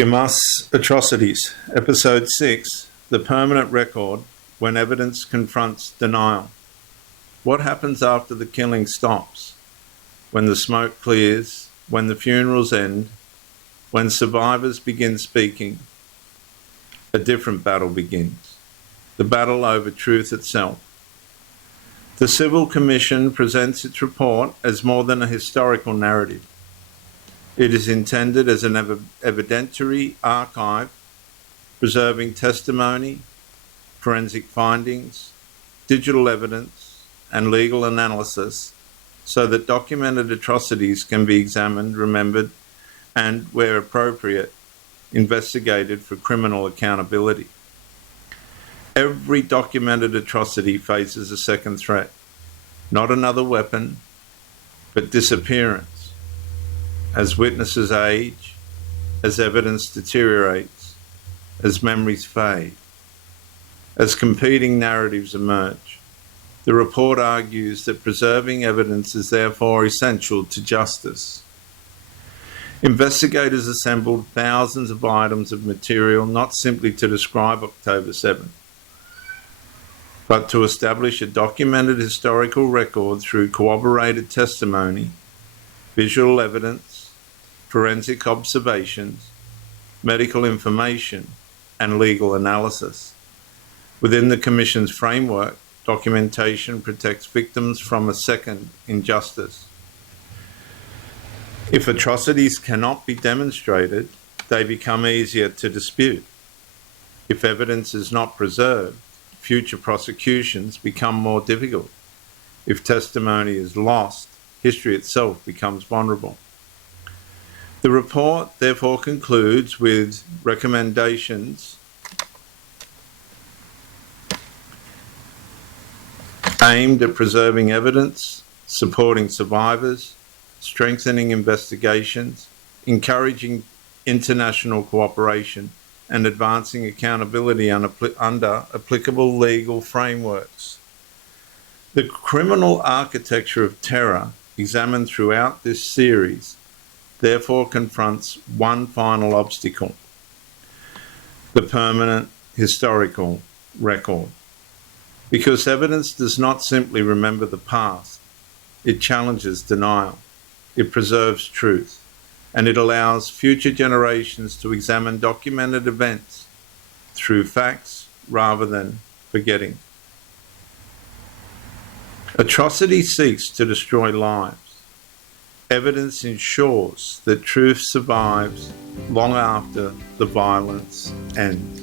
Hamas Atrocities, Episode 6, The Permanent Record, When Evidence Confronts Denial. What happens after the killing stops? When the smoke clears, when the funerals end, when survivors begin speaking, a different battle begins. The battle over truth itself. The Civil Commission presents its report as more than a historical narrative. It is intended as an evidentiary archive, preserving testimony, forensic findings, digital evidence, and legal analysis so that documented atrocities can be examined, remembered, and, where appropriate, investigated for criminal accountability. Every documented atrocity faces a second threat, not another weapon, but disappearance. As witnesses age, as evidence deteriorates, as memories fade, as competing narratives emerge, the report argues that preserving evidence is therefore essential to justice. Investigators assembled thousands of items of material not simply to describe October 7th, but to establish a documented historical record through corroborated testimony, visual evidence, forensic observations, medical information, and legal analysis. Within the Commission's framework, documentation protects victims from a second injustice. If atrocities cannot be demonstrated, they become easier to dispute. If evidence is not preserved, future prosecutions become more difficult. If testimony is lost, history itself becomes vulnerable. The report therefore concludes with recommendations aimed at preserving evidence, supporting survivors, strengthening investigations, encouraging international cooperation, and advancing accountability under applicable legal frameworks. The criminal architecture of terror examined throughout this series therefore confronts one final obstacle: the permanent historical record. Because evidence does not simply remember the past, it challenges denial, it preserves truth, and it allows future generations to examine documented events through facts rather than forgetting. Atrocity seeks to destroy lives. Evidence ensures that truth survives long after the violence ends.